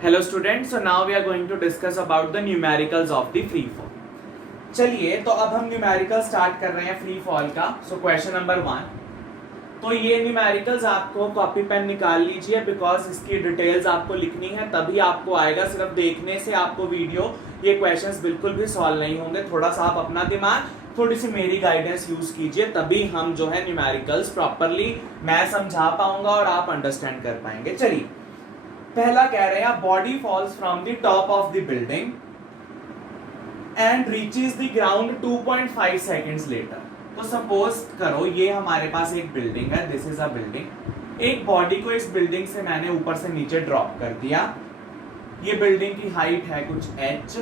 Hello students, so now we are going to discuss about the numericals of the free fall. चलिए तो अब हम numerical start कर रहे हैं फ्री फॉल का. So question number 1. तो ये न्यूमेरिकल्स आपको कॉपी पेन निकाल लीजिए बिकॉज इसकी डिटेल्स आपको लिखनी है तभी आपको आएगा. सिर्फ देखने से आपको वीडियो ये क्वेश्चंस बिल्कुल भी सॉल्व नहीं होंगे. थोड़ा सा आप अपना दिमाग, थोड़ी सी मेरी गाइडेंस यूज कीजिए तभी हम जो है न्यूमेरिकल्स प्रॉपरली मैं समझा पाऊंगा और आप अंडरस्टैंड कर पाएंगे. चलिए पहला कह रहे हैं body falls from the top of the building and reaches the ground 2.5 seconds later. तो सपोज करो ये हमारे पास एक बिल्डिंग है, दिस इज अ बिल्डिंग. एक बॉडी को इस बिल्डिंग से मैंने ऊपर से नीचे ड्रॉप कर दिया. ये बिल्डिंग की हाइट है कुछ h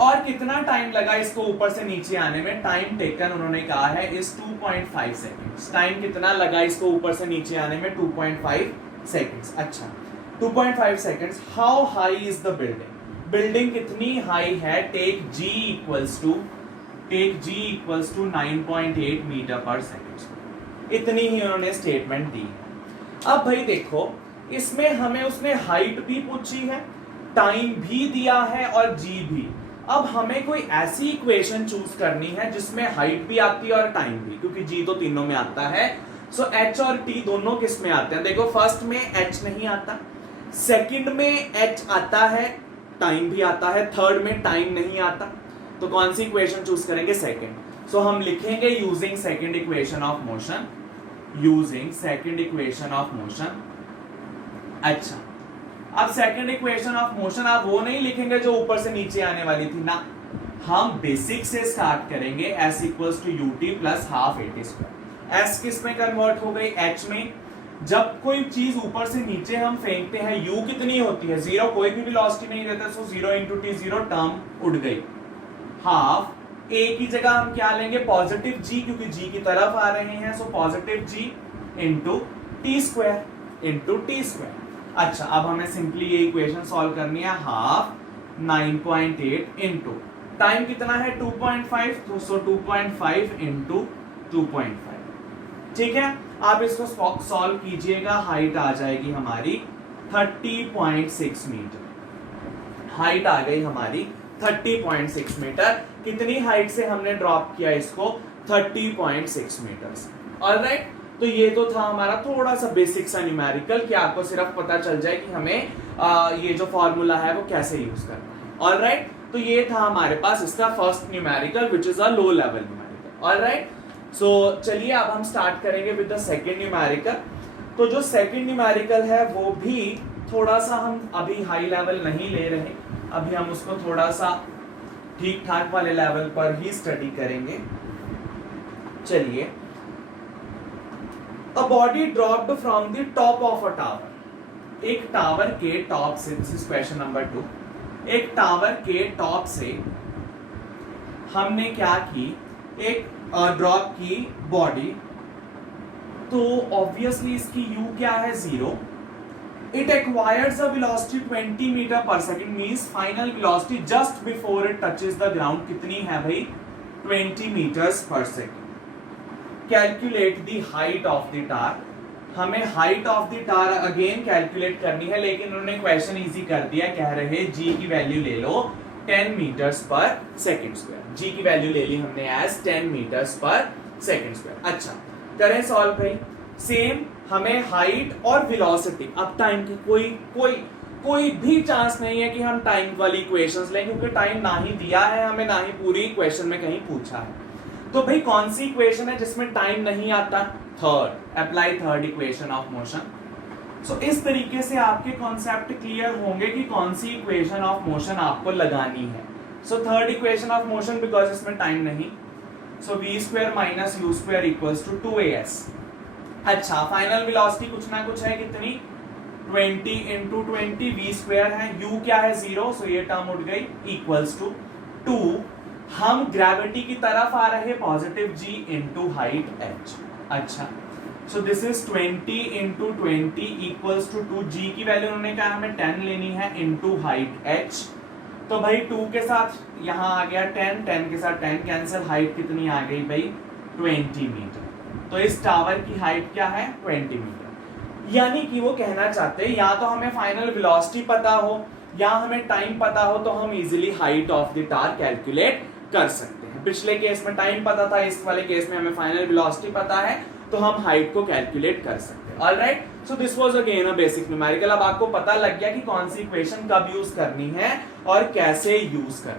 और कितना टाइम लगा इसको ऊपर से नीचे आने में. टाइम टेकन उन्होंने कहा है इस 2.5 सेकेंड्स. टाइम कितना लगा इसको ऊपर से नीचे आने में? 2.5 सेकेंड्स. अच्छा 2.5 seconds. How high is the building? Building कितनी हाई है? Take g equals to 9.8 metre पर सेकेंड. इतनी ही उन्होंने स्टेटमेंट दी. अब भाई देखो इसमें हमें उसने हाइट भी पूछी है, टाइम भी दिया है और g भी. अब हमें कोई ऐसी इक्वेशन चूज करनी है जिसमें हाइट भी आती है और टाइम भी, क्योंकि g तो तीनों में आता है. सो h और t दोनों किस में आते हैं? देखो फर्स्ट में h नहीं आता, सेकंड में h आता है, टाइम भी आता है, थर्ड में टाइम नहीं आता. तो कौन सी इक्वेशन चूज करेंगे? सेकंड. सो हम लिखेंगे using second equation of motion. अच्छा अब सेकंड इक्वेशन ऑफ मोशन आप वो नहीं लिखेंगे जो ऊपर से नीचे आने वाली थी ना. हम बेसिक से स्टार्ट करेंगे. s equals to ut plus half at square. s किस में कन्वर्ट हो गई? h में. जब कोई चीज ऊपर से नीचे हम फेंकते हैं u कितनी होती है? 0. कोई भी वेलोसिटी नहीं रहता. सो 0 इंटू टी 0 टर्म उड़ गई. हाफ a की जगह हम क्या लेंगे? पॉजिटिव g, क्योंकि g की तरफ आ रहे हैं. So positive g into T square. अच्छा अब हमें सिंपली ये इक्वेशन सॉल्व करनी है. हाफ 9.8 इंटू टाइम कितना है? 2.5. तो सो 2.5 इंटू 2.5. ठीक है. आप इसको सॉल्व कीजिएगा. हाइट आ जाएगी हमारी 30.6 मीटर. हाइट आ गई हमारी 30.6 मीटर. कितनी हाइट से हमने ड्रॉप किया इसको? 30.6 मीटर से. ऑलराइट. तो ये तो था हमारा थोड़ा सा बेसिक सा न्यूमेरिकल कि आपको सिर्फ पता चल जाए कि हमें ये जो फॉर्मूला है वो कैसे यूज करना है. ऑलराइट. तो ये था हमारे पास इसका first numerical which is a low level numerical. Alright. So चलिए अब हम स्टार्ट करेंगे विद द सेकेंड न्यूमेरिकल. तो जो सेकेंड न्यूमेरिकल है वो भी थोड़ा सा हम अभी हाई लेवल नहीं ले रहे. अभी हम उसको थोड़ा सा ठीक ठाक वाले लेवल पर ही स्टडी करेंगे. चलिए. A body dropped from the top of a tower. एक टावर के टॉप से, दिस इज क्वेश्चन नंबर 2. एक टावर के टॉप से हमने क्या की? एक ड्रॉप की बॉडी. तो ऑब्वियसली इसकी u क्या है? 0. It acquires a velocity 20 metre पर second. Means final velocity just before it touches the ground कितनी है भाई? 20 मीटर्स पर second. Calculate the height of the tower. हमें height of the tower again calculate करनी है, लेकिन उन्होंने क्वेश्चन इजी कर दिया. कह रहे g की वैल्यू ले लो 10 मीटर्स पर सेकेंड स्क्वायर. g की वैल्यू ले ली हमने एज 10 मीटर्स पर सेकेंड स्क्वायर. अच्छा करें सॉल्व भाई. सेम हमें हाइट और वेलोसिटी. अब टाइम की कोई भी चांस नहीं है कि हम टाइम वाली इक्वेशंस लें, क्योंकि टाइम ना ही दिया है हमें, ना ही पूरी क्वेश्चन में कहीं पूछा है. तो भाई कौन सी इक्वेशन है जिसमें टाइम नहीं आता? Third. Apply third equation of motion. So इस तरीके से आपके कॉन्सेप्ट क्लियर होंगे कि कौन सी इक्वेशन ऑफ मोशन आपको लगानी है. So third equation of motion because इसमें टाइम नहीं. So v square minus u square equals to 2as. अच्छा फाइनल वेलोसिटी कुछ ना कुछ है कितनी? 20 इंटू 20. v स्क्वायर है, u क्या है? 0. सो ये टर्म उठ गई इक्वल्स टू 2. हम ग्रेविटी की तरफ आ रहे, positive g into height h. अच्छा so this is 20 into 20 equals to 2. g की वैल्यू उन्होंने कहा हमें 10 लेनी है इंटू हाइट h. तो भाई 2 के साथ यहां आ गया 10 के साथ 10 कैंसिल. हाइट कितनी आ गई भाई? 20 मीटर. तो इस टावर की हाइट क्या है? 20 मीटर. यानी कि वो कहना चाहते हैं या तो हमें फाइनल वेलोसिटी पता हो या हमें टाइम पता हो तो हम easily height of the tower calculate कर सकते हैं। पिछले केस में टाइम पता था, इस वाले केस में हमें फाइनल वेलोसिटी पता है तो हम हाइट को कैलकुलेट कर सकते हैं। Alright, so this was again a basic numerical. अब आपको पता लग गया कि कौन सी इक्वेशन कब यूज करनी है और कैसे यूज करनी है।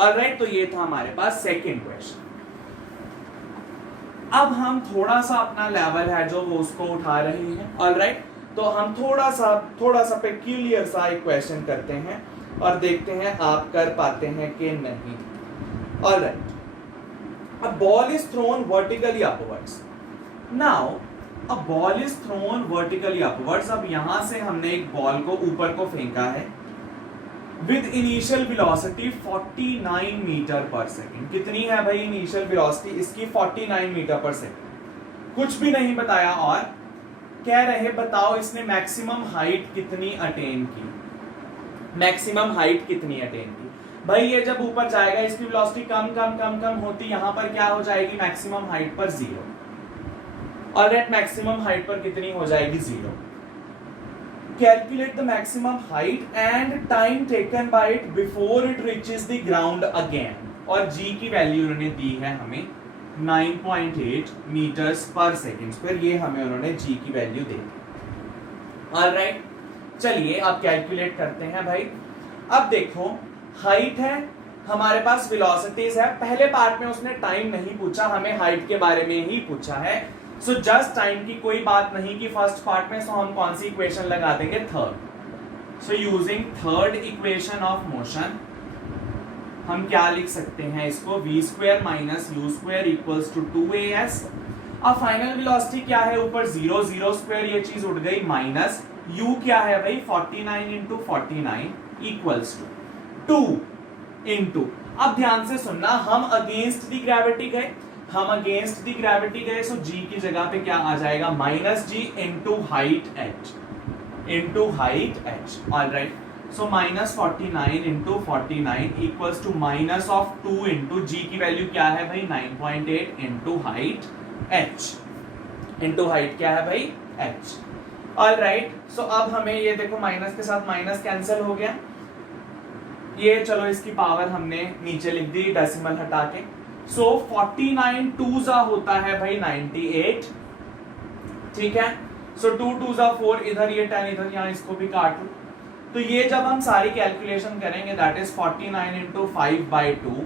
ऑलराइट, तो ये था हमारे पास सेकंड क्वेश्चन। अब हम थोड़ा सा अपना लेवल है जो वो उसको उठा रही है। ऑलराइट, तो हम थोड़ा सा पेक्यूलियर सा एक क्वेश्चन करते हैं और देखते हैं आप कर पाते हैं कि नहीं। Alright, a ball is thrown vertically upwards. Now a ball is thrown vertically upwards. अब यहां से हमने एक बॉल को ऊपर को फेंका है with initial velocity 49 मीटर पर सेकेंड। कितनी है भाई इनिशियल वेलोसिटी इसकी? 49 मीटर पर सेकेंड। कुछ भी नहीं बताया और कह रहे बताओ इसने मैक्सिमम हाइट कितनी अटेन की। मैक्सिमम हाइट कितनी अटेन की? भाई ये जब ऊपर जाएगा इसकी वेलोसिटी कम कम कम कम होती, यहां पर क्या हो जाएगी मैक्सिमम हाइट पर 0। और एट मैक्सिमम हाइट पर कितनी हो जाएगी? 0। Calculate the maximum height and time taken by it before it reaches the ground again. और जी की वैल्यू उन्होंने दी है हमें 9.8 मीटर्स पर सेकेंड स्क्वायर। ये हमें उन्होंने जी की वैल्यू दे दी। ऑलराइट, चलिए अब कैलकुलेट करते हैं भाई। अब देखो हाइट है हमारे पास, वेलोसिटीज है। पहले पार्ट में उसने टाइम नहीं पूछा, हमें हाइट के बारे में ही पूछा है। सो जस्ट टाइम की कोई बात नहीं की फर्स्ट पार्ट में। सो हम कौन सी इक्वेशन लगा देंगे? Third. So using third equation of motion हम क्या लिख सकते हैं इसको? v square minus u square equals to 2as। अब फाइनल वेलोसिटी क्या है? ऊपर 0 0 स्क्वायर ये चीज उड़ गई, माइनस u क्या है भाई? 49 इंटू 49 इक्वल्स टू 2 इंटू। अब ध्यान से सुनना, हम अगेंस्ट दी ग्रेविटी गए, सो g की जगह पे क्या आ जाएगा? Minus g into height h। Alright, so minus 49 into 49 equals to minus of 2 into g की वैल्यू क्या है भाई? 9.8 into height h। Into height क्या है भाई? h। ऑलराइट, सो अब हमें ये देखो माइनस के साथ माइनस कैंसिल हो गया। ये चलो इसकी पावर हमने नीचे लिख दी डेसिमल हटा के। सो 49 2 जा होता है भाई 98। ठीक है, सो 2 2 जा 4, इधर ये 10 इधर, यहाँ इसको भी काट लो। तो ये जब हम सारी कैलकुलेशन करेंगे दैट इज 49 इंटू 5/2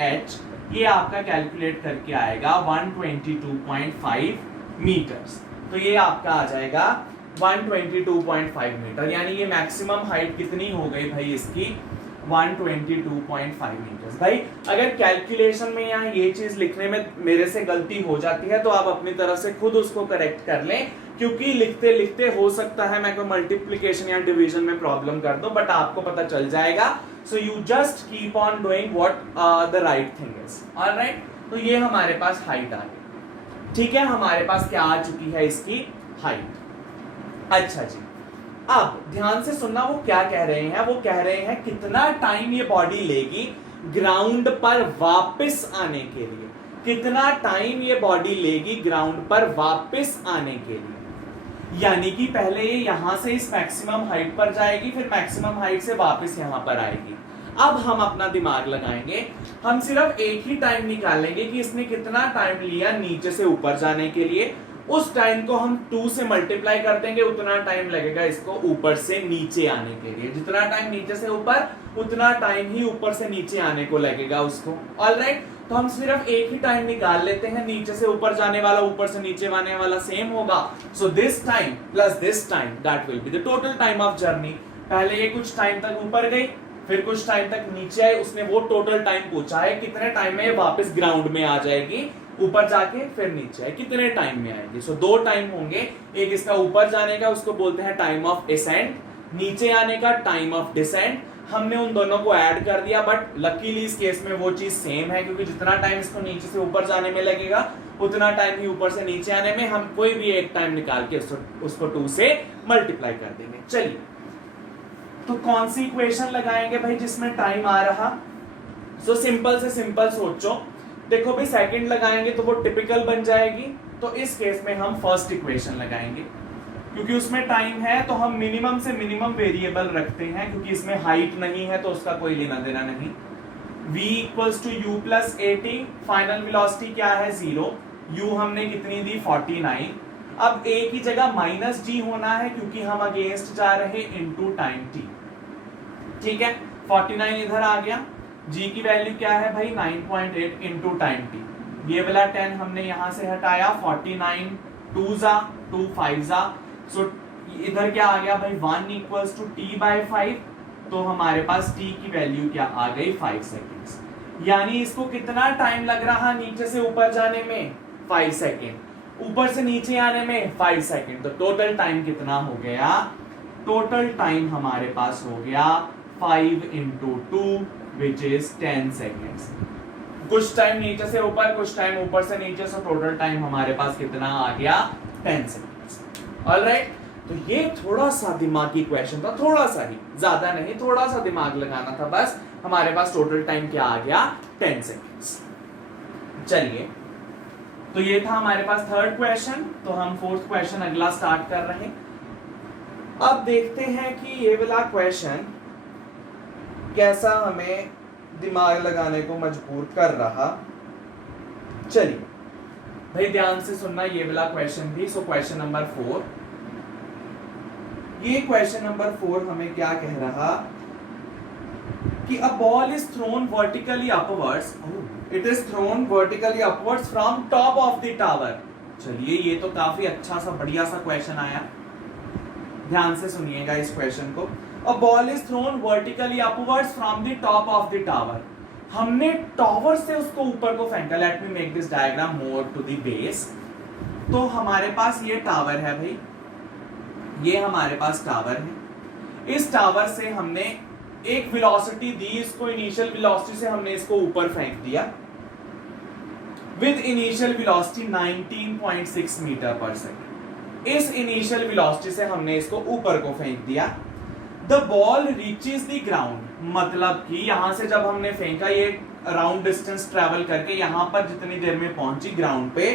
h। ये आपका कैलकुलेट करके आएगा 122.5 मीटर्स। तो ये आपका आ जाएगा 122.5 मीटर। यानी ये मैक्सिमम हाइट कितनी हो गई भाई इसकी? 122.5 मीटर्स। भाई अगर कैलकुलेशन में यहाँ ये चीज लिखने में मेरे से गलती हो जाती है तो आप अपनी तरफ से खुद उसको करेक्ट कर लें, क्योंकि लिखते लिखते हो सकता है मैं कोई मल्टीप्लिकेशन या डिवीजन में प्रॉब्लम कर दो, बट आपको पता चल जाएगा। So you just keep on doing what the right thing is. Alright, तो ये हमारे पास हाइट आ गई। ठीक है, हमारे पास क्या आ चुकी है इसकी? हाइट। अच्छा जी, अब ध्यान से सुनना वो क्या कह रहे हैं। वो कह रहे हैं कितना टाइम ये बॉडी लेगी ग्राउंड पर वापस आने के लिए। कितना टाइम ये बॉडी लेगी ग्राउंड पर वापस आने के लिए। यानी कि पहले ये यहां से इस मैक्सिमम हाइट पर जाएगी, फिर मैक्सिमम हाइट से वापस यहां पर आएगी। अब हम अपना दिमाग लगाएंगे, हम सिर्फ एक ही टाइम निकालेंगे कि इसने कितना टाइम लिया नीचे से ऊपर जाने के लिए। उस टाइम को हम 2 से मल्टीप्लाई कर देंगे, उतना टाइम लगेगा इसको ऊपर से नीचे आने के लिए। जितना टाइम नीचे से ऊपर, उतना टाइम ही ऊपर से नीचे आने को लगेगा उसको। ऑलराइट, तो हम सिर्फ एक ही टाइम निकाल लेते हैं, नीचे से ऊपर जाने वाला ऊपर से नीचे आने वाला सेम होगा। So this time plus this time that will be the total time of journey. पहले ये कुछ टाइम तक ऊपर गई, फिर कुछ टाइम तक नीचे आई, उसने वो टोटल टाइम पूछा है कितने टाइम में ये वापस ग्राउंड में आ जाएगी, ऊपर जाके फिर नीचे आए, कितने टाइम में आएगी। सो 2 टाइम होंगे, एक इसका ऊपर जाने का उसको बोलते हैं टाइम ऑफ असेंट, नीचे आने का टाइम ऑफ डिसेंट। हमने उन दोनों को ऐड कर दिया, बट लकीली इस केस में वो चीज सेम है, क्योंकि जितना टाइम इसको नीचे से ऊपर जाने में लगेगा उतना टाइम ही ऊपर से नीचे आने में। हम कोई भी एक टाइम निकाल के उसको 2 से मल्टीप्लाई कर देंगे। चलिए, तो कौन सी इक्वेशन लगाएंगे भाई जिसमें टाइम आ रहा? सो सिंपल से सिंपल सोचो, देखो भाई सेकंड लगाएंगे तो वो टिपिकल बन जाएगी, तो इस केस में हम फर्स्ट इक्वेशन लगाएंगे। क्योंकि उसमें टाइम है तो हम मिनिमम से मिनिमम वेरिएबल रखते हैं, क्योंकि इसमें हाइट नहीं है तो उसका कोई लेना देना नहीं। v equals to u plus 80, final velocity क्या है 0, u हमने कितनी दी 49। अब a की जगह माइनस g होना है क्योंकि हम अगेंस्ट जा रहे इनटू टाइम t। ठीक है, 49 इधर आ गया, g की वैल्यू क्या है भाई 9.8 इनटू टाइम t। ये वाला 10 हमने यहां से हटाया, 49 2 जा 2 5 जा, सो इधर क्या आ गया भाई 1 इक्वल्स टू t बाय 5, तो हमारे पास t की वैल्यू क्या आ गई 5 सेकेंड्स। यानी इसको कितना टाइम लग रहा नीचे से ऊपर जाने में 5 सेकेंड, ऊपर से नीचे आने में 5 सेकेंड, तो टोटल टाइम कितना हो गया, टोटल टाइम हमारे पास हो गया 5 इंटू 2 विच इज 10 सेकेंड्स। कुछ टाइम नीचे से ऊपर, कुछ टाइम ऊपर से नीचे, सो टोटल टाइम हमारे पास कितना आ गया 10 सेकेंड्स। ऑलराइट, तो ये थोड़ा सा दिमागी क्वेश्चन था, थोड़ा सा ही, ज्यादा नहीं, थोड़ा सा दिमाग लगाना था बस। हमारे पास टोटल टाइम क्या आ गया 10 सेकेंड्स। चलिए, तो ये था हमारे पास थर्ड क्वेश्चन, तो हम फोर्थ क्वेश्चन अगला स्टार्ट कर रहे हैं। अब देखते हैं कि ये वाला क्वेश्चन कैसा हमें दिमाग लगाने को मजबूर कर रहा। चलिए भाई ध्यान से सुनना ये वाला क्वेश्चन भी। सो क्वेश्चन नंबर 4, ये क्वेश्चन नंबर 4 हमें क्या कह रहा कि अ ball is thrown vertically upwards, it is thrown vertically upwards from top of the tower. चलिए, ये तो काफी अच्छा सा बढ़िया सा क्वेश्चन आया, ध्यान से सुनिएगा इस क्वेश्चन को। A ball is thrown vertically upwards from the top of the tower, हमने टावर से उसको ऊपर को फेंका। Let me make this diagram more to the base. तो हमारे पास ये टावर है भाई, ये हमारे पास टावर है। इस टावर से हमने एक वेलोसिटी दी, इसको इनिशियल वेलोसिटी से हमने इसको ऊपर फेंक दिया विद इनिशियल वेलोसिटी 19.6 मीटर पर सेकेंड। इस इनिशियल वेलोसिटी से हमने इसको ऊपर को फेंक दिया। The ball reaches the ground, मतलब कि यहां से जब हमने फेंका, ये राउंड डिस्टेंस ट्रेवल करके यहां पर जितनी देर में पहुंची ग्राउंड पे,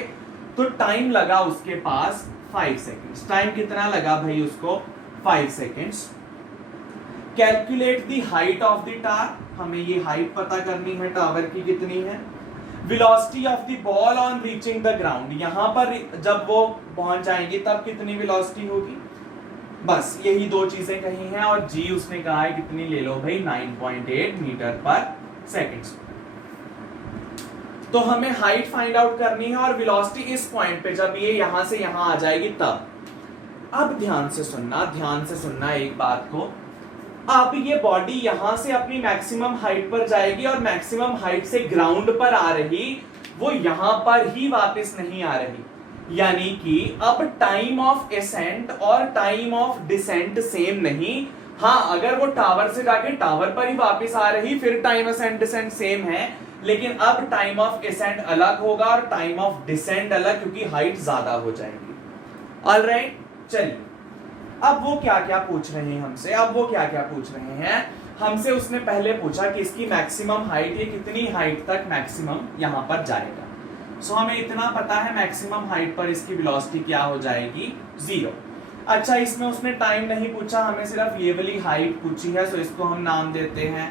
तो टाइम लगा उसके पास 5 सेकेंड्स। टाइम कितना लगा भाई उसको 5 seconds. Calculate the height of the tower, हमें ये हाइट पता करनी है टावर की कितनी है। Velocity of the ball on reaching the ground, यहां पर जब वो पहुंच जाएंगे तब कितनी वेलोसिटी होगी। बस यही दो चीजें कही हैं, और जी उसने कहा है कितनी ले लो भाई 9.8 मीटर पर सेकेंड। तो हमें हाइट फाइंड आउट करनी है और वेलोसिटी इस पॉइंट पे जब ये यहां से यहां आ जाएगी तब। अब ध्यान से सुनना एक बात को। अब ये बॉडी यहां से अपनी मैक्सिमम हाइट पर जाएगी और मैक्सिमम हाइट से ग्राउंड पर आ रही, वो यहां पर ही वापस नहीं आ रही। यानी कि अब टाइम ऑफ एसेंट और टाइम ऑफ डिसेंट सेम नहीं। हाँ, अगर वो टावर से जाके टावर पर ही वापस आ रही फिर टाइम एसेंट डिसेंट सेम है, लेकिन अब टाइम ऑफ एसेंट अलग होगा और टाइम ऑफ डिसेंट अलग, क्योंकि हाइट ज्यादा हो जाएगी। ऑलराइट, चलिए अब वो क्या क्या पूछ रहे हैं हमसे। हमसे उसने पहले पूछा कि इसकी मैक्सिमम हाइट, ये कितनी हाइट तक मैक्सिमम यहां पर जाएगा। सो हमें इतना पता है मैक्सिमम हाइट पर इसकी वेलोसिटी क्या हो जाएगी 0। अच्छा, इसमें उसने टाइम नहीं पूछा, हमें सिर्फ ये वाली हाइट पूछी है। सो इसको हम नाम देते हैं,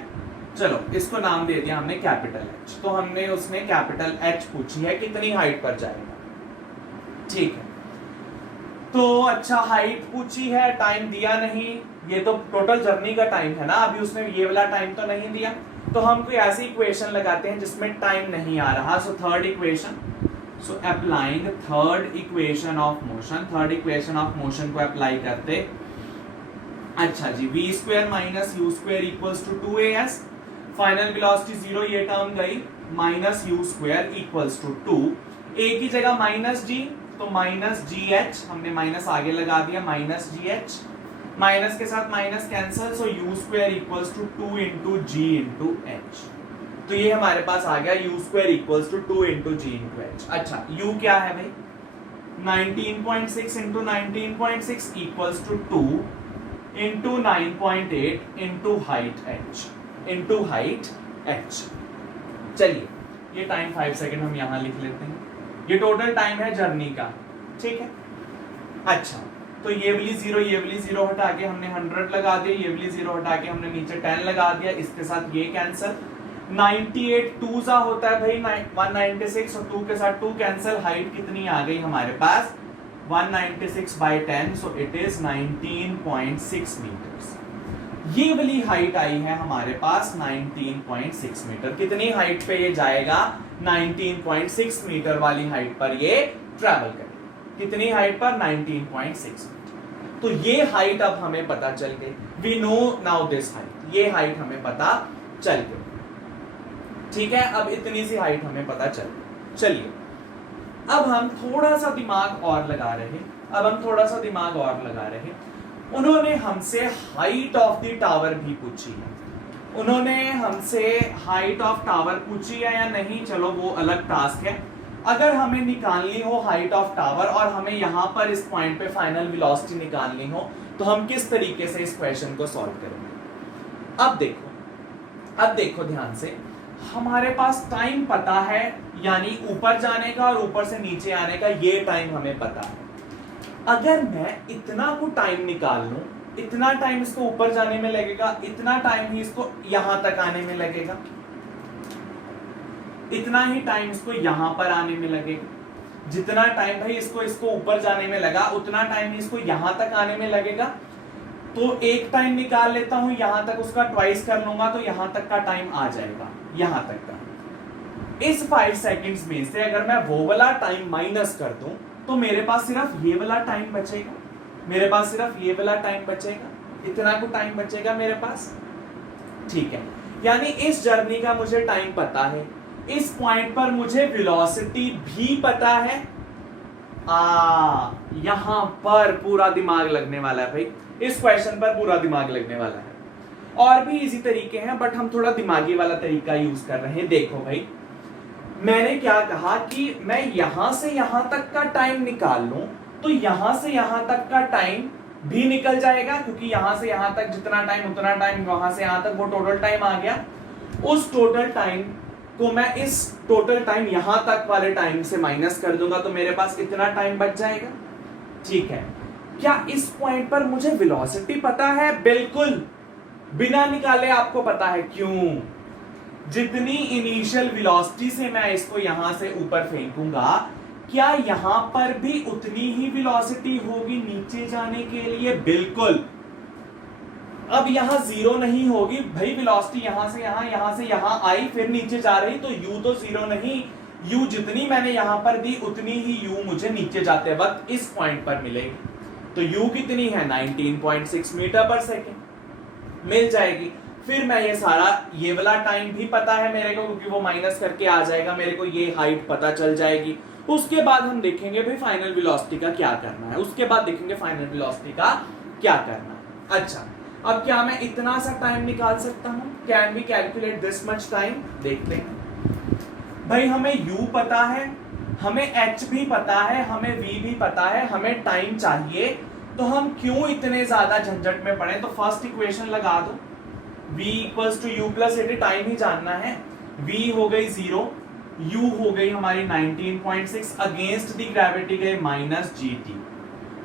चलो इसको नाम दे दिया हमने कैपिटल H। तो हमने उसने कैपिटल H पूछी है कितनी हाइट पर जाएगा। ठीक है, तो अच्छा हाइट पूछी है, टाइम दिया नहीं, ये तो टोटल जर्नी का टाइम है ना, अभी उसने ये वाला टाइम तो नहीं दिया। तो हम कोई ऐसी इक्वेशन लगाते हैं जिसमें टाइम नहीं आ रहा। So third equation, so applying third equation of motion को अप्लाई करते। अच्छा जी, v square minus u square equals to 2as, final velocity 0, ये टर्म गई, minus u square equals to 2, a की जगह माइनस जी, तो माइनस जी एच, हमने माइनस आगे लगा दिया, माइनस जी एच, माइनस के साथ minus cancel, so u square equals to 2 into g into H. तो ये हमारे पास आ गया u square equals to 2 into g into h. अच्छा, यू क्या है भाई 19.6 into 19.6 equals to 2 into 9.8 into height h। चलिए, ये टाइम 5 सेकेंड हम यहां लिख लेते हैं, ये टोटल टाइम है जर्नी का। ठीक है, अच्छा तो ये वाली 0 ये वाली 0 हटा के हमने 100 लगा दिया, ये वाली 0 हटा के हमने नीचे 10 लगा दिया, इसके साथ ये कैंसिल। 98 2 सा होता है भाई 196 और 2 के साथ 2 कैंसिल। हाइट कितनी आ गई हमारे पास 196 by 10, so it is 19.6 metres. ये वाली हाइट आई है हमारे पास 19.6 मीटर। कितनी हाइट पे ये जाएगा 19.6 मीटर वाली हाइट पर ये ट्रैवल करेगा। कितनी हाइट पर 19.6 मीटर। तो ये हाइट अब हमें पता चल गई, we know now this height, ये हाइट हमें पता चल गई। ठीक है, अब इतनी सी हाइट हमें पता चल गई। चलिए अब हम थोड़ा सा दिमाग और लगा रहे, उन्होंने हमसे हाइट ऑफ द टावर भी पूछी है। उन्होंने हमसे हाइट ऑफ टावर पूछी है या नहीं, चलो वो अलग टास्क है। अगर हमें निकालनी हो हाइट ऑफ टावर और हमें यहां पर इस पॉइंट पे फाइनल वेलोसिटी निकालनी हो, तो हम किस तरीके से इस क्वेश्चन को सॉल्व करेंगे। अब देखो ध्यान से, हमारे पास टाइम पता है, यानी ऊपर जाने का और ऊपर से नीचे आने का ये टाइम हमें पता है। अगर मैं इतना को टाइम निकाल लूं, इतना टाइम इसको ऊपर जाने में लगेगा, इतना टाइम ही इसको यहां तक आने में लगेगा, इतना ही टाइम इसको यहां पर आने में लगेगा। जितना टाइम भाई इसको ऊपर जाने में लगा, उतना टाइम ही इसको यहां तक आने में लगेगा। तो एक टाइम निकाल लेता हूं यहां तक, उसका ट्वाइस कर लूंगा तो यहां तक का टाइम आ जाएगा, यहां तक का। इस 5 सेकंड्स में से अगर मैं वो वाला टाइम माइनस कर दूं तो मेरे पास सिर्फ ये वाला टाइम बचेगा, इतना को टाइम बचेगा मेरे पास। ठीक है, यानी इस जर्नी का मुझे टाइम पता है, इस पॉइंट पर मुझे वेलोसिटी भी पता है। यहां पर पूरा दिमाग लगने वाला है भाई, इस क्वेश्चन पर पूरा दिमाग लगने वाला है। और भी इजी तरीके हैं बट हम थोड़ा दिमागी वाला तरीका यूज कर रहे हैं। देखो भाई, मैंने क्या कहा कि मैं यहां से यहां तक का टाइम निकाल लूं तो यहां से यहां तक का टाइम भी निकल जाएगा, क्योंकि यहां से यहां तक जितना टाइम उतना टाइम, वहां से यहां तक वो टोटल टाइम आ गया। उस टोटल टाइम को मैं इस टोटल टाइम यहां तक वाले टाइम से माइनस कर दूंगा तो मेरे पास इतना टाइम बच जाएगा। ठीक है, क्या इस पॉइंट पर मुझे वेलोसिटी पता है? बिल्कुल, बिना निकाले आपको पता है। क्यों? जितनी इनिशियल वेलोसिटी से मैं इसको यहां से ऊपर फेंकूंगा, क्या यहां पर भी उतनी ही वेलोसिटी होगी नीचे जाने के लिए? बिल्कुल। अब यहां 0 नहीं होगी भाई, वेलोसिटी यहां से यहां आई फिर नीचे जा रही, तो u तो 0 नहीं, u जितनी मैंने यहां पर दी उतनी ही u मुझे नीचे जाते वक्त इस पॉइंट पर मिलेगी। तो u कितनी है 19.6 मीटर पर सेकेंड मिल जाएगी। फिर मैं ये वाला टाइम भी पता है मेरे को, क्योंकि वो माइनस करके आ जाएगा, मेरे को ये हाइट पता चल जाएगी। उसके बाद हम देखेंगे भाई फाइनल वेलोसिटी का क्या करना है, अच्छा, अब क्या मैं इतना सा टाइम निकाल सकता हूं? Can we calculate this much time? देखते हैं भाई। हमें u पता है, हमें h भी पता है, हमें v भी पता है, हमें टाइम चाहिए, तो हम क्यों इतने ज्यादा झंझट में पड़े? तो फर्स्ट इक्वेशन लगा दो, v equals to u plus a t, time ही जानना है। v हो गई 0, u हो गई हमारी 19.6, अगेंस्ट द ग्रेविटी गए माइनस gt,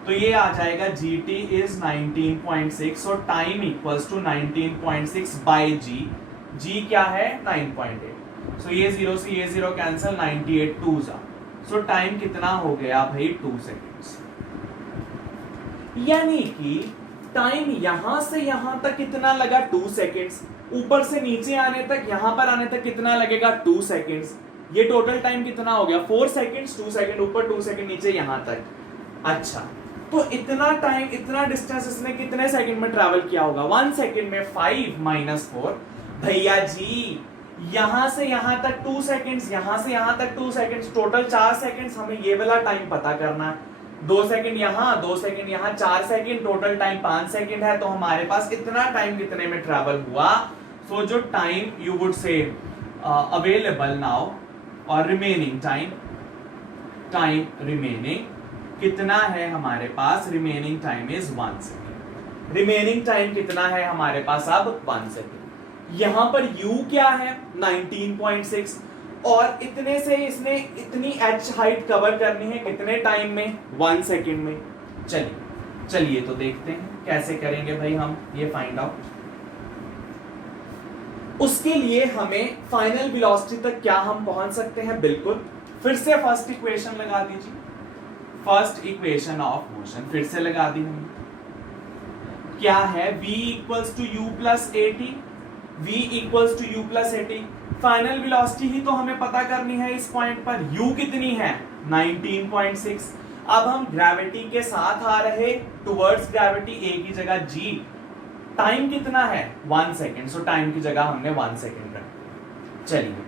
तो ये आ जाएगा gt इज 19.6 और time equals to 19.6 by g क्या है 9.8, सो ये 0 से ये 0 कैंसिल, 98 2 जा, सो टाइम कितना हो गया भाई 2 सेकेंड्स। यानी कि टाइम यहां से यहां तक कितना लगा 2 सेकेंड्स, ऊपर से नीचे आने तक, यहां पर आने तक कितना लगेगा 2 सेकेंड्स। ये टोटल टाइम कितना हो गया 4 सेकेंड्स, 2 सेकेंड ऊपर 2 सेकेंड नीचे यहां तक। अच्छा, तो इतना टाइम, इतना डिस्टेंस इसने कितने सेकंड में ट्रैवल किया होगा? 1 सेकंड में 5 माइनस 4, भैया जी यहां से यहां तक 2 सेकंड्स, यहां से यहां तक 2 सेकंड्स, टोटल 4 सेकंड्स। हमें ये वाला टाइम पता करना है, 2 सेकंड यहां, 2 सेकंड यहां, 4 सेकंड, टोटल टाइम 5 सेकंड है। तो हमारे पास इतना टाइम कितने में ट्रैवल हुआ? सो जो time you would say available now और रिमेनिंग टाइम रिमेनिंग कितना है हमारे पास? Remaining time is 1 second. Remaining time कितना है हमारे पास अब? 1 सेकेंड। यहां पर u क्या है 19.6, और इतने से इसने इतनी h हाइट कवर करनी है कितने टाइम में? 1 सेकेंड में। चलिए चलिए तो देखते हैं कैसे करेंगे भाई हम ये फाइंड आउट। उसके लिए हमें फाइनल वेलोसिटी तक क्या हम पहुंच सकते हैं, बिल्कुल फिर से फर्स्ट इक्वेशन लगा दीजिए, फर्स्ट इक्वेशन ऑफ मोशन फिर से लगा दी हमने, क्या है v equals to u plus a t, v equals to u plus a t. Final velocity ही तो हमें पता करनी है इस पॉइंट पर, u कितनी है 19.6। अब हम ग्रेविटी के साथ आ रहे टुवर्ड्स ग्रेविटी, a की जगह g, टाइम कितना है 1 सेकेंड, सो टाइम की जगह हमने 1 सेकेंड रखा। चलिए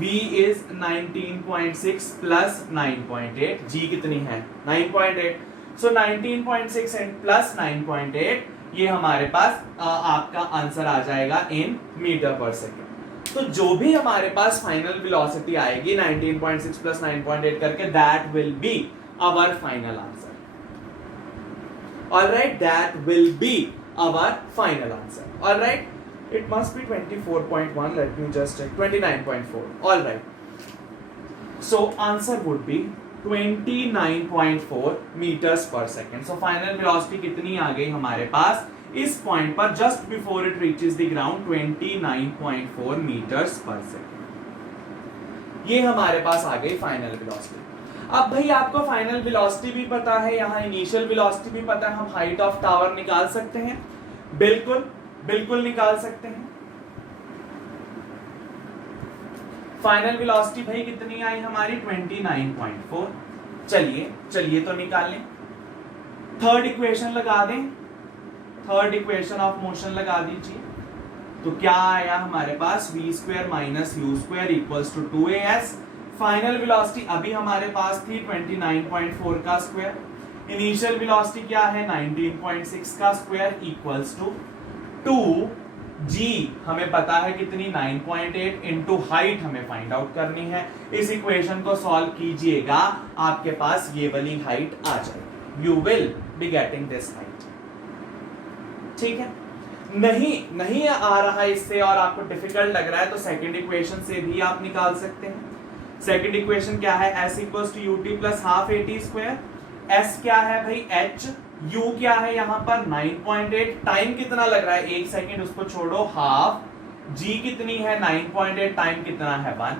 v इज 19.6 प्लस 9.8, g कितनी है 9.8, सो 19.6 एंड प्लस 9.8, ये हमारे पास आपका आंसर आ जाएगा इन मीटर पर सेकेंड। तो जो भी हमारे पास फाइनल वेलोसिटी आएगी 19.6 प्लस 9.8 करके, that will be our final answer. Alright, that will be our final answer. Alright, it must be 24.1, let me just check, 29.4, all right, so answer would be 29.4 meters per second। so final velocity कितनी आ गई हमारे पास इस point पर just before it reaches the ground, 29.4 meters per second। ये हमारे पास आ गई फाइनल वेलोसिटी। अब भाई आपको फाइनल वेलोसिटी भी पता है, यहाँ इनिशियल वेलोसिटी भी पता है, हम हाइट ऑफ टावर निकाल सकते हैं, बिल्कुल बिल्कुल निकाल सकते हैं। फाइनल वेलोसिटी भाई कितनी आई हमारी 29.4। चलिए तो निकाल लें, थर्ड इक्वेशन लगा दें, थर्ड इक्वेशन ऑफ मोशन लगा दीजिए। तो क्या आया हमारे पास v square minus u square equals to 2as। Final velocity अभी हमारे पास थी 29.4 का स्क्वायर, इनिशियल वेलोसिटी क्या है 19.6 का स्क्वायर इक्वल्स टू 2g, हमें पता है कितनी 9.8 इंटू हाइट हमें फाइंड आउट करनी है। इस इक्वेशन को सॉल्व कीजिएगा, आपके पास ये वाली हाइट आ जाएगी, you will be getting this height. ठीक है, नहीं आ रहा इससे और आपको डिफिकल्ट लग रहा है तो सेकंड इक्वेशन से भी आप निकाल सकते हैं। सेकंड इक्वेशन क्या है, s equals to ut plus half at square. s क्या है भाई h, u क्या है यहाँ पर 9.8, टाइम कितना लग रहा है 1 सेकेंड, उसको छोड़ो हाफ, g कितनी है 9.8, टाइम कितना है 1,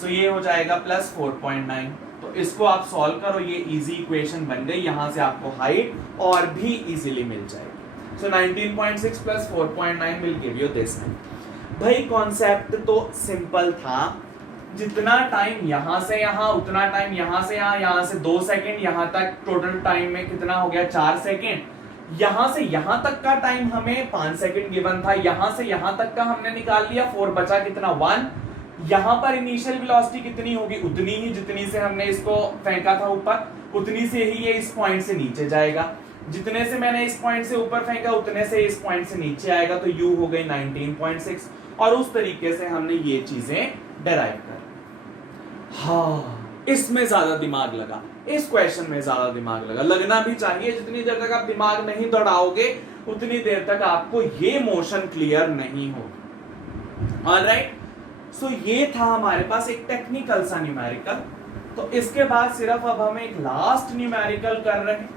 सो ये हो जाएगा प्लस 4.9। तो इसको आप सॉल्व करो, ये इजी इक्वेशन बन गई, यहां से आपको हाइट और भी इजीली मिल जाएगी। सो 19.6 plus 4.9 will give you this. भाई कॉन्सेप्ट तो सिंपल था, जितना टाइम यहां से यहां उतना टाइम यहां से यहां से 2 सेकेंड, यहां तक टोटल टाइम में कितना हो गया 4 सेकेंड। यहां से यहां तक का टाइम हमें 5 सेकेंड गिवन था, यहां से यहां तक का हमने निकाल लिया, 4 बचा कितना 1। यहां पर इनिशियल वेलोसिटी कितनी होगी, उतनी ही जितनी से हमने इसको फेंका था ऊपर, उतनी से ही ये इस पॉइंट से नीचे जाएगा। जितने से मैंने इस पॉइंट से ऊपर फेंका उतने से इस पॉइंट से नीचे आएगा, तो u हो गई 19.6। और उस तरीके से हमने ये चीजें डेराइव कर। हाँ, इसमें ज्यादा दिमाग लगा, इस क्वेश्चन में ज्यादा दिमाग लगा, लगना भी चाहिए। जितनी देर तक आप दिमाग नहीं दौड़ाओगे उतनी देर तक आपको ये मोशन क्लियर नहीं होगा। ऑलराइट, सो ये था हमारे पास एक टेक्निकल सा न्यूमेरिकल। तो इसके बाद सिर्फ अब हम एक लास्ट न्यूमेरिकल कर रहे हैं,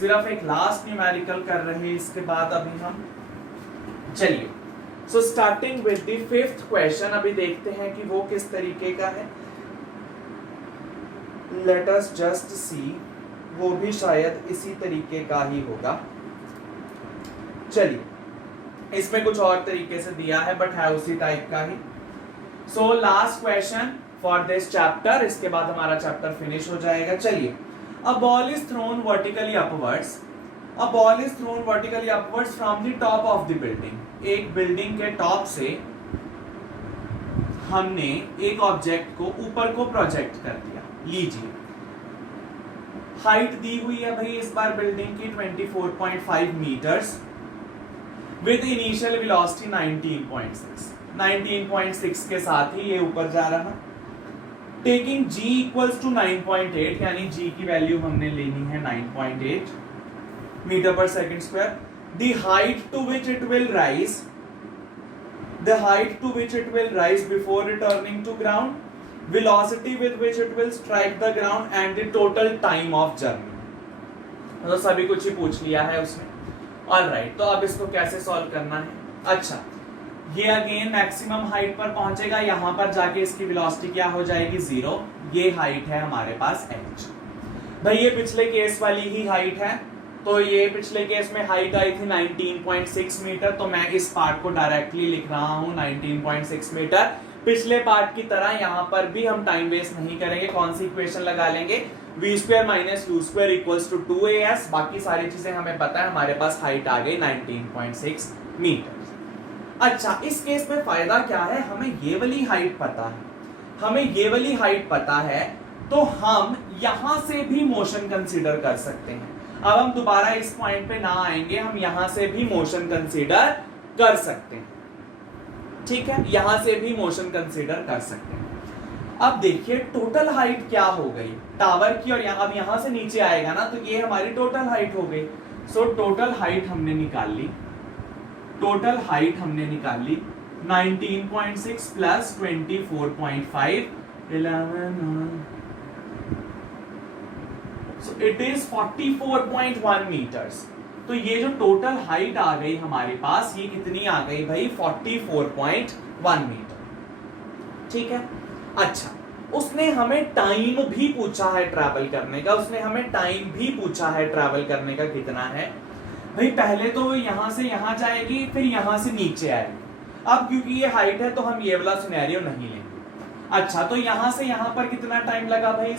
सिर्फ एक लास्ट न्यूमेरिकल कर रहे हैं इसके बाद अभी हम। चलिए, so starting with the fifth question, अभी देखते हैं कि वो किस तरीके का है। लेट अस जस्ट सी, वो भी शायद इसी तरीके का ही होगा। चलिए, इसमें कुछ और तरीके से दिया है बट है उसी टाइप का ही। So last question for this chapter, इसके बाद हमारा चैप्टर फिनिश हो जाएगा। चलिए, a ball is thrown vertically upwards, a ball is thrown vertically upwards from the top of the building। एक बिल्डिंग के टॉप से हमने एक ऑब्जेक्ट को ऊपर को प्रोजेक्ट कर दिया। लीजिए, हाइट दी हुई है भाई इस बार बिल्डिंग की 24.5 मीटर्स विद इनिशियल वेलोसिटी 19.6 के साथ ही ये ऊपर जा रहा। टेकिंग g इक्वल्स टू 9.8, यानी g की वैल्यू हमने लेनी है 9.8 मीटर पर second square. The height to which it will rise, the height to which it will rise before returning to ground, velocity with which it will strike the ground and the total time of journey। तो सभी कुछ ही पूछ लिया है उसने। Alright, तो अब इसको कैसे सॉल्व करना है। अच्छा, ये अगेन मैक्सिमम हाइट पर पहुंचेगा, यहां पर जाके इसकी वेलोसिटी क्या हो जाएगी 0। ये हाइट है हमारे पास h। भाई ये पिछले केस वाली ही हाइट है, तो ये पिछले केस में हाइट आई थी 19.6 मीटर, तो मैं इस पार्ट को डायरेक्टली लिख रहा हूं 19.6 मीटर। पिछले पार्ट की तरह यहां पर भी हम टाइम वेस्ट नहीं करेंगे, कौन सी इक्वेशन लगा लेंगे, v square minus u square equals to 2as। बाकी सारी चीजें हमें पता है, हमारे पास हाइट आ गई 19.6 मीटर। अच्छा, इस केस में फायदा क्या है, हमें ये वाली हाइट पता है, हमें ये वाली हाइट पता है, तो हम यहां से भी मोशन कंसीडर कर सकते हैं। अब हम दोबारा इस पॉइंट पे ना आएंगे, हम यहां से भी मोशन कंसीडर कर सकते हैं। ठीक है, यहां से भी मोशन कंसीडर कर सकते हैं। अब देखिए टोटल हाइट क्या हो गई टावर की, और अब यहां से नीचे आएगा ना, तो ये हमारी टोटल हाइट हो गई। सो टोटल हाइट हमने निकाल ली, टोटल हाइट हमने निकाल ली 19.6 plus 24.5 11 so it is 44.1 metres. तो ये जो टोटल हाइट आ गई हमारे पास, ये कितनी आ गई भाई 44.1 मीटर। ठीक है, अच्छा उसने हमें टाइम भी पूछा है ट्रैवल करने का, उसने हमें टाइम भी पूछा है ट्रैवल करने का कितना है। भाई पहले तो यहां से यहां जाएगी, फिर यहां से नीचे आएगी। अब क्योंकि ये हाइट है तो हम ये वाला सिनेरियो नहीं लेंगे। अच्छा, तो यहां से यहां पर कितना टाइम लगा भाई,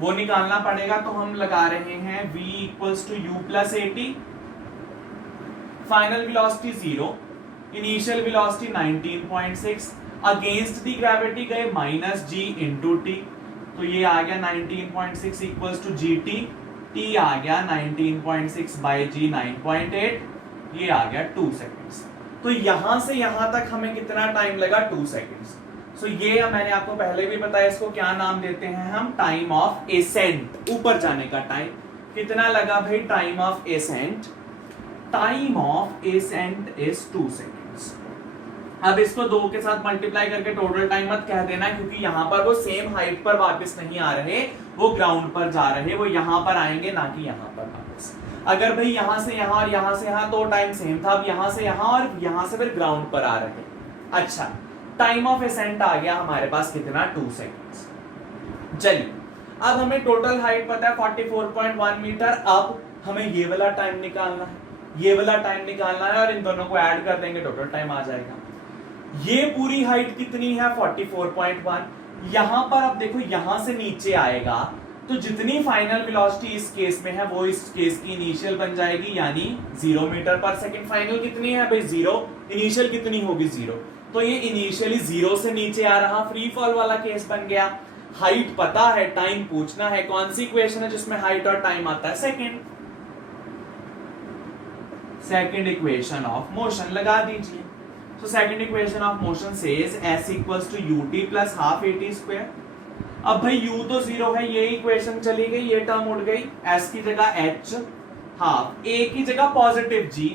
वो निकालना पड़ेगा, तो हम लगा रहे हैं v equals to u plus 80, final velocity 0, initial velocity 19.6, against the gravity गए माइनस g इंटू टी, तो ये आ गया 19.6 equals to g t, t आ गया 19.6 बाई जी 9.8, ये आ गया 2 सेकेंड्स। तो यहां से यहां तक हमें कितना टाइम लगा 2 सेकेंड्स। सो ये मैंने आपको पहले भी बताया, इसको क्या नाम देते हैं हम, टाइम ऑफ एसेंट, ऊपर जाने का टाइम। कितना लगा भाई time of accent, time of accent is 2 seconds. अब इसको 2 के साथ मल्टीप्लाई करके टोटल टाइम मत कह देना, क्योंकि यहां पर वो सेम हाइट पर वापस नहीं आ रहे, वो ग्राउंड पर जा रहे, वो यहां पर आएंगे ना कि यहां पर वापस। अगर भाई यहां से यहां और यहां से यहां तो टाइम सेम था, अब यहां से यहां और यहां से फिर ग्राउंड पर आ रहे। अच्छा, टाइम ऑफ एसेंट आ गया हमारे पास कितना 2 सेकेंड्स। चलिए, अब हमें टोटल हाइट पता है 44.1 मीटर। अब हमें ये वाला टाइम निकालना है, ये वाला टाइम निकालना है, और इन दोनों को ऐड कर देंगे टोटल टाइम आ जाएगा। ये पूरी हाइट कितनी है 44.1। यहां पर अब देखो, यहां से नीचे आएगा तो जितनी फाइनल वेलोसिटी इस केस में है वो इस केस की इनिशियल बन जाएगी, यानी 0 मीटर पर सेकंड। फाइनल कितनी है भाई 0, इनिशियल कितनी होगी 0, तो ये इनिशियली 0 से नीचे आ रहा, फ्री फॉल वाला केस बन गया। हाइट पता है, टाइम पूछना है, कौन सी इक्वेशन है जिसमें हाइट और टाइम आता है, सेकंड इक्वेशन ऑफ मोशन लगा दीजिए। So second equation of motion says s equals to ut plus half at square। अब भाई u तो 0 है, ये इक्वेशन चली गई, ये टर्म उड़ गई, s की जगह h, हाफ a की जगह पॉजिटिव g,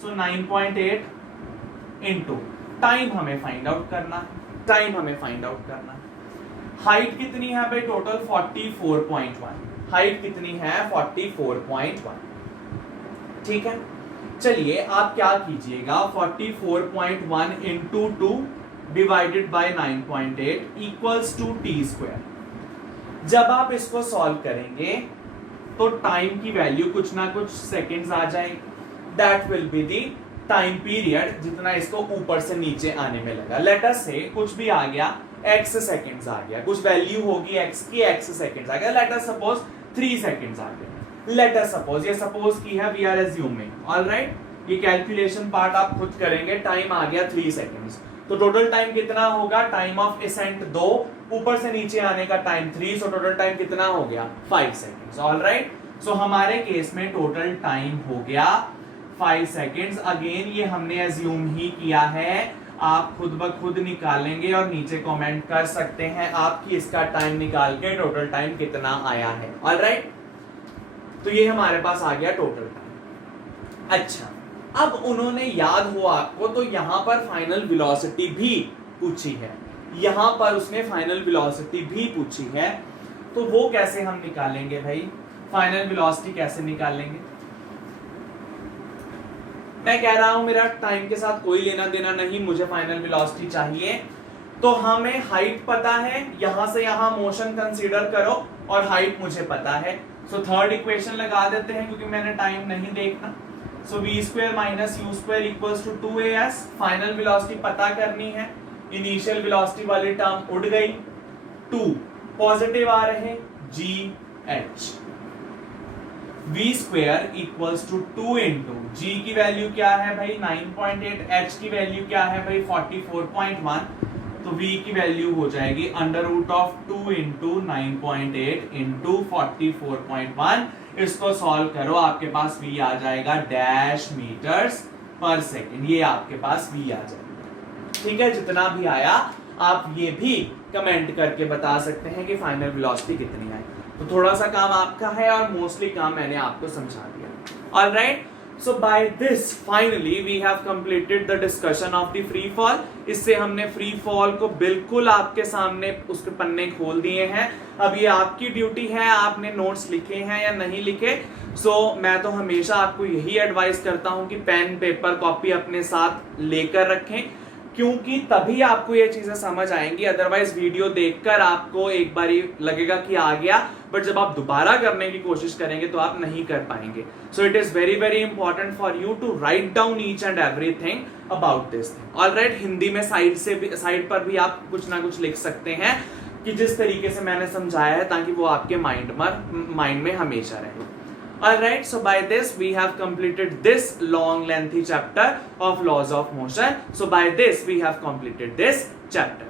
सो 9.8 इनटू टाइम हमें फाइंड आउट करना है, टाइम हमें फाइंड आउट करना है। हाइट कितनी है भाई टोटल 44.1, हाइट कितनी है 44.1। ठीक है, चलिए आप क्या कीजिएगा, 44.1 into 2 divided by 9.8 equals to t square. जब आप इसको सॉल्व करेंगे तो टाइम की वैल्यू कुछ ना कुछ सेकेंड्स आ जाएगी, that will be the time period जितना इसको ऊपर से नीचे आने में लगा। लेट अस से कुछ भी आ गया, x सेकेंड्स आ गया, कुछ वैल्यू होगी x की, x सेकेंड्स आ गया, लेट अस सपोज 3 सेकेंड्स आ गया। लेट अस सपोज, ये सपोज की है, वी आर एज्यूमिंग, ऑलराइट, ये कैलकुलेशन पार्ट आप खुद करेंगे। टाइम आ गया 3 सेकेंड्स, तो टोटल टाइम कितना होगा, टाइम ऑफ एसेंट 2, ऊपर से नीचे आने का टाइम 3, सो टोटल टाइम कितना हो गया 5 सेकेंड्स। ऑलराइट, सो हमारे केस में टोटल टाइम हो गया 5 सेकेंड्स। अगेन ये हमने एज्यूम ही किया है, आप खुद ब खुद निकालेंगे और नीचे कमेंट कर सकते हैं आपकी इसका टाइम निकाल के टोटल टाइम कितना आया है। ऑलराइट, तो ये हमारे पास आ गया टोटल टाइम। अच्छा, अब उन्होंने याद हो आपको तो यहां पर फाइनल वेलोसिटी भी पूछी है, यहां पर उसने फाइनल वेलोसिटी भी पूछी है, तो वो कैसे हम निकालेंगे भाई। फाइनल वेलोसिटी कैसे निकालेंगे? मैं कह रहा हूं मेरा टाइम के साथ कोई लेना देना नहीं, मुझे फाइनल वेलोसिटी चाहिए। तो हमें हाइट पता है, यहां से यहां मोशन कंसीडर करो और हाइट मुझे पता है। सो थर्ड इक्वेशन लगा देते हैं क्योंकि मैंने टाइम नहीं देखना। So v square minus u square equals to 2as। Final velocity पता करनी है, इनिशियल वेलोसिटी वाली टर्म उड़ गई, 2 पॉजिटिव आ रहे, gh। v square equals to 2 into g की वैल्यू क्या है भाई 9.8, h की वैल्यू क्या है भाई 44.1, तो v की वैल्यू हो जाएगी under root of 2 into 9.8 into 44.1। इसको सॉल्व करो, आपके पास v आ जाएगा डैश मीटर्स पर सेकेंड, ये आपके पास v आ जाएगा। ठीक है, जितना भी आया आप ये भी कमेंट करके बता सकते हैं कि फाइनल वेलोसिटी कितनी आई। तो थोड़ा सा काम आपका है और मोस्टली काम मैंने आपको समझा दिया। Alright, so by this finally we have completed the discussion of the free fall. इससे हमने फ्री फॉल को बिल्कुल आपके सामने उसके पन्ने खोल दिए हैं। अब ये आपकी ड्यूटी है, आपने नोट्स लिखे हैं या नहीं लिखे। सो मैं तो हमेशा आपको यही एडवाइस करता हूं कि पेन पेपर कॉपी अपने साथ लेकर रखें, क्योंकि तभी आपको ये चीजें समझ आएंगी। अदरवाइज वीडियो देखकर आपको एक बारी लगेगा कि आ गया, बट जब आप दोबारा करने की कोशिश करेंगे तो आप नहीं कर पाएंगे। So it is very very important for you to write down each and everything about this thing. Alright, Hindi में साइड पर भी आप कुछ ना कुछ लिख सकते हैं कि जिस तरीके से मैंने समझाया है, ताकि वो आपके माइंड में हमेशा रहे। Alright, so by this we have completed this long lengthy chapter of laws of motion. So by this we have completed this chapter.